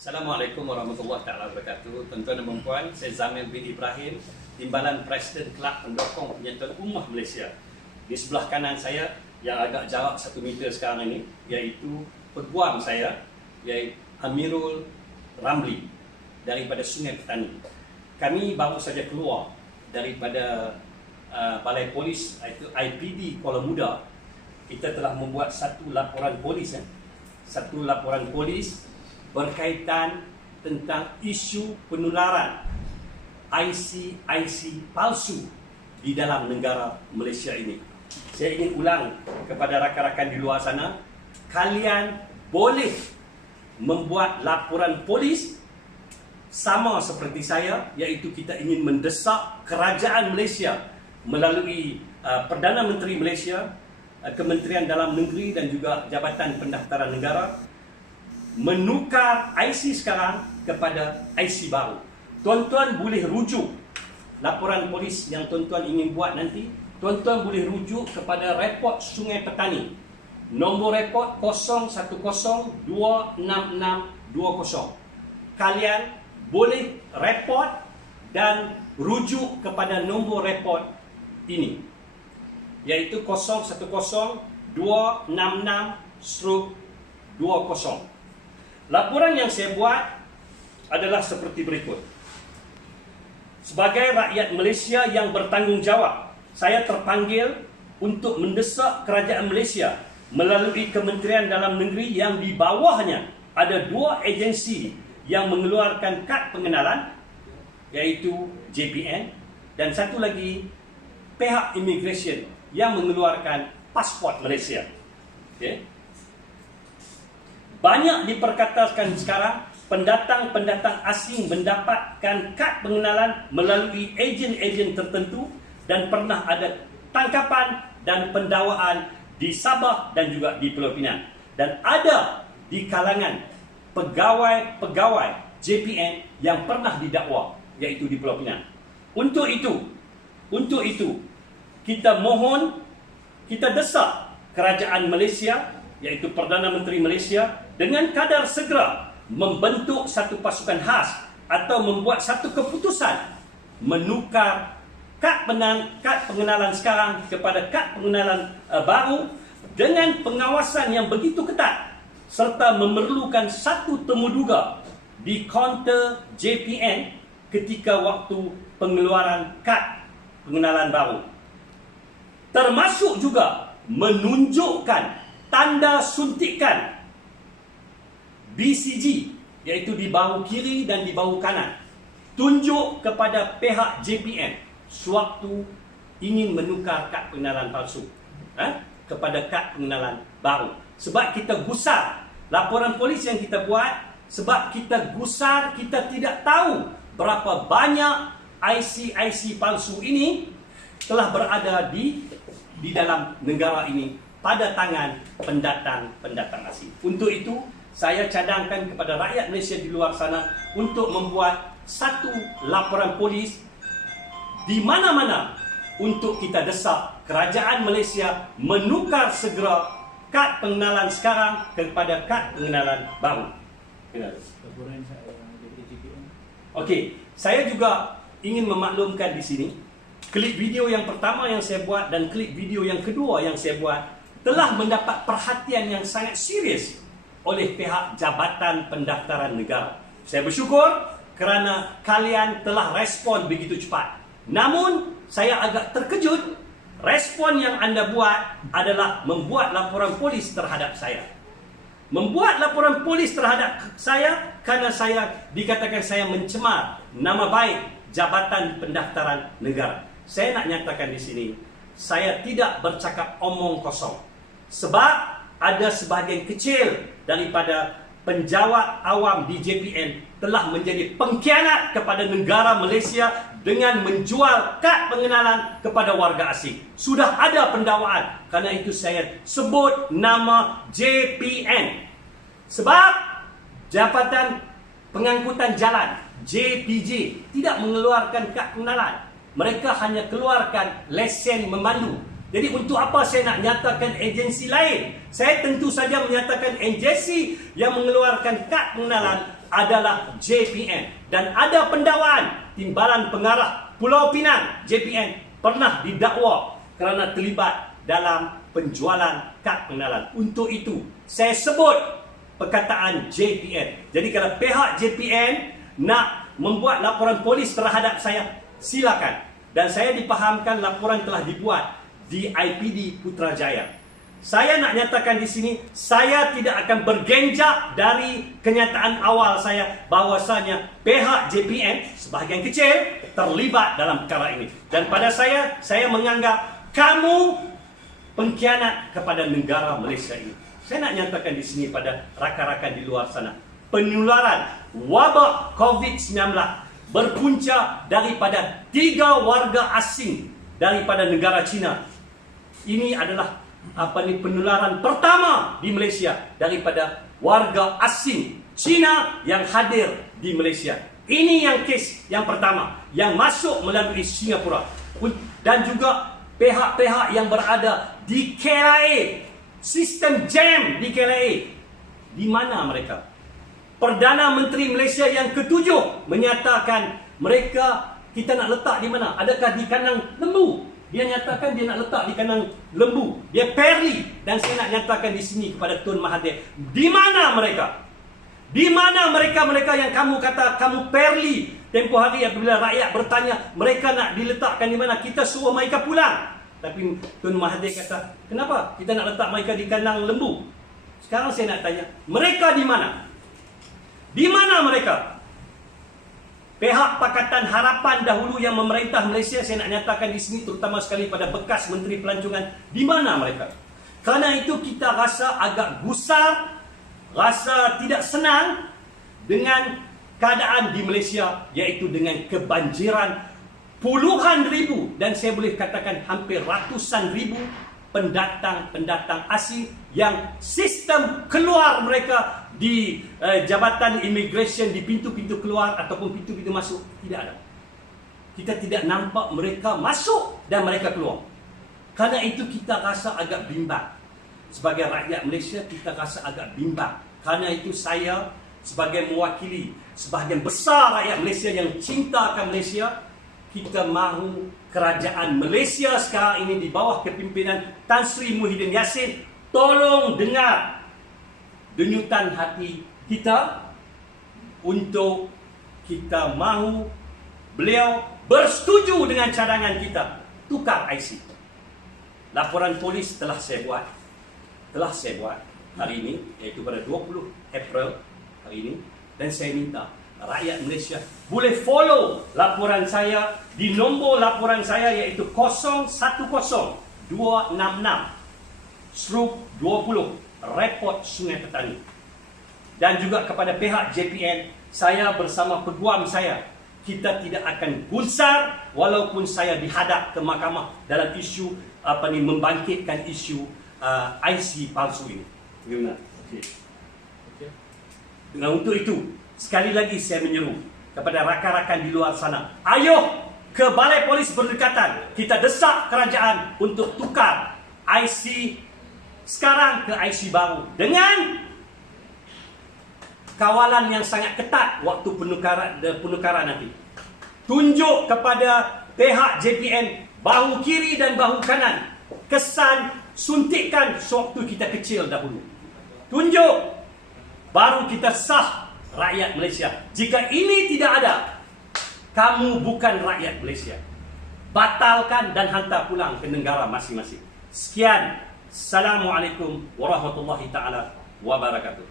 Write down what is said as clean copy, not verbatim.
Assalamualaikum warahmatullahi wabarakatuh. Tuan-tuan dan puan, saya Zamir bin Ibrahim, Timbalan Presiden Kelab Pendokong Penyatuan Ummah Malaysia. Di sebelah kanan saya yang agak jarak 1 meter sekarang ini, iaitu peguam saya, iaitu Amirul Ramli daripada Sungai Petani. Kami baru saja keluar daripada Balai Polis, iaitu IPD Kuala Muda. Kita telah membuat satu laporan polis, satu laporan polis berkaitan tentang isu penularan IC palsu di dalam negara Malaysia ini. Saya ingin ulang kepada rakan-rakan di luar sana, kalian boleh membuat laporan polis sama seperti saya, iaitu kita ingin mendesak kerajaan Malaysia melalui Perdana Menteri Malaysia, Kementerian Dalam Negeri dan juga Jabatan Pendaftaran Negara menukar IC sekarang kepada IC baru. Tuan-tuan boleh rujuk laporan polis yang tuan-tuan ingin buat nanti. Tuan-tuan boleh rujuk kepada report Sungai Petani. Nombor report 01026620. Kalian boleh report dan rujuk kepada nombor report ini, iaitu 010266/20. Laporan yang saya buat adalah seperti berikut. Sebagai rakyat Malaysia yang bertanggungjawab, saya terpanggil untuk mendesak kerajaan Malaysia melalui Kementerian Dalam Negeri yang di bawahnya ada 2 agensi yang mengeluarkan kad pengenalan, iaitu JPN, dan satu lagi pihak immigration yang mengeluarkan pasport Malaysia. Okay. Banyak diperkatakan sekarang pendatang-pendatang asing mendapatkan kad pengenalan melalui ejen-ejen tertentu dan pernah ada tangkapan dan pendakwaan di Sabah dan juga di Pulau Pinang. Dan ada di kalangan pegawai-pegawai JPN yang pernah didakwa, iaitu di Pulau Pinang. Untuk itu, kita mohon, kita desak kerajaan Malaysia, iaitu Perdana Menteri Malaysia, dengan kadar segera membentuk satu pasukan khas atau membuat satu keputusan menukar kad pengenalan sekarang kepada kad pengenalan baru dengan pengawasan yang begitu ketat, serta memerlukan satu temuduga di kaunter JPN ketika waktu pengeluaran kad pengenalan baru, termasuk juga menunjukkan tanda suntikan BCG, iaitu di bahu kiri dan di bahu kanan, tunjuk kepada pihak JPN sewaktu ingin menukar kad pengenalan palsu kepada kad pengenalan baru. Sebab kita gusar laporan polis yang kita buat, sebab kita gusar, kita tidak tahu berapa banyak IC palsu ini telah berada di dalam negara ini pada tangan pendatang asing. Untuk itu, saya cadangkan kepada rakyat Malaysia di luar sana untuk membuat satu laporan polis di mana-mana untuk kita desak kerajaan Malaysia menukar segera kad pengenalan sekarang kepada kad pengenalan baru. Okey, saya juga ingin memaklumkan di sini, klip video yang pertama yang saya buat dan klip video yang kedua yang saya buat telah mendapat perhatian yang sangat serius oleh pihak Jabatan Pendaftaran Negara. Saya bersyukur kerana kalian telah respon begitu cepat. Namun, saya agak terkejut, respon yang anda buat adalah membuat laporan polis terhadap saya. Membuat laporan polis terhadap saya kerana saya dikatakan saya mencemar nama baik Jabatan Pendaftaran Negara. Saya nak nyatakan di sini, saya tidak bercakap omong kosong. Sebab ada sebahagian kecil daripada penjawat awam di JPN telah menjadi pengkhianat kepada negara Malaysia dengan menjual kad pengenalan kepada warga asing. Sudah ada pendakwaan, kerana itu saya sebut nama JPN. Sebab Jabatan Pengangkutan Jalan, JPJ, tidak mengeluarkan kad pengenalan. Mereka hanya keluarkan lesen memandu. Jadi untuk apa saya nak nyatakan agensi lain? Saya tentu saja menyatakan agensi yang mengeluarkan kad pengenalan adalah JPN. Dan ada pendakwaan Timbalan Pengarah Pulau Pinang, JPN, pernah didakwa kerana terlibat dalam penjualan kad pengenalan. Untuk itu, saya sebut perkataan JPN. Jadi kalau pihak JPN nak membuat laporan polis terhadap saya, silakan. Dan saya dipahamkan laporan telah dibuat di IPD Putrajaya. Saya nak nyatakan di sini, saya tidak akan bergenjak dari kenyataan awal saya bahawasanya pihak JPN sebahagian kecil terlibat dalam perkara ini. Dan pada saya menganggap kamu pengkhianat kepada negara Malaysia ini. Saya nak nyatakan di sini pada rakan-rakan di luar sana, penularan wabak COVID-19 berpunca daripada 3 warga asing daripada negara China. Ini adalah penularan pertama di Malaysia daripada warga asing China yang hadir di Malaysia. Ini yang kes yang pertama yang masuk melalui Singapura. Dan juga pihak-pihak yang berada di KLIA, sistem jam di KLIA. Di mana mereka? Perdana Menteri Malaysia yang ke-7 menyatakan mereka, kita nak letak di mana? Adakah di kandang lembu? Dia nyatakan dia nak letak di kandang lembu. Dia perli. Dan saya nak nyatakan di sini kepada Tun Mahathir, di mana mereka? Di mana mereka-mereka yang kamu kata kamu perli? Tempoh hari apabila rakyat bertanya mereka nak diletakkan di mana, kita suruh mereka pulang. Tapi Tun Mahathir kata, kenapa kita nak letak mereka di kandang lembu? Sekarang saya nak tanya, mereka di mana? Di mana mereka? Pihak Pakatan Harapan dahulu yang memerintah Malaysia, saya nak nyatakan di sini terutama sekali pada bekas Menteri Pelancongan, di mana mereka? Kerana itu kita rasa agak gusar, rasa tidak senang dengan keadaan di Malaysia, iaitu dengan kebanjiran puluhan ribu dan saya boleh katakan hampir ratusan ribu pendatang asing yang sistem keluar mereka di Jabatan Immigration, di pintu-pintu keluar ataupun pintu-pintu masuk tidak ada. Kita tidak nampak mereka masuk dan mereka keluar. Karena itu kita rasa agak bimbang. Sebagai rakyat Malaysia kita rasa agak bimbang. Karena itu saya sebagai mewakili sebahagian besar rakyat Malaysia yang cinta akan Malaysia, kita mahu kerajaan Malaysia sekarang ini di bawah kepimpinan Tan Sri Muhyiddin Yassin tolong dengar denyutan hati kita untuk kita mahu beliau bersetuju dengan cadangan kita tukar IC. Laporan polis telah saya buat hari ini, iaitu pada 20 April hari ini, dan saya minta rakyat Malaysia boleh follow laporan saya di nombor laporan saya iaitu 010266/20 Report Sungai Petani. Dan juga kepada pihak JPN, saya bersama peguam saya, kita tidak akan gusar walaupun saya dihadap ke mahkamah dalam isu membangkitkan isu IC palsu ini. Bagaimana? Okey. Dan untuk itu, sekali lagi saya menyeru kepada rakan-rakan di luar sana, ayo ke Balai Polis Berdekatan, kita desak kerajaan untuk tukar IC sekarang ke IC baru dengan kawalan yang sangat ketat waktu penukaran nanti. Tunjuk kepada pihak JPN bahu kiri dan bahu kanan kesan suntikan sewaktu kita kecil dahulu. Tunjuk, baru kita sah rakyat Malaysia. Jika ini tidak ada, kamu bukan rakyat Malaysia. Batalkan dan hantar pulang ke negara masing-masing. Sekian. Assalamualaikum warahmatullahi taala wabarakatuh.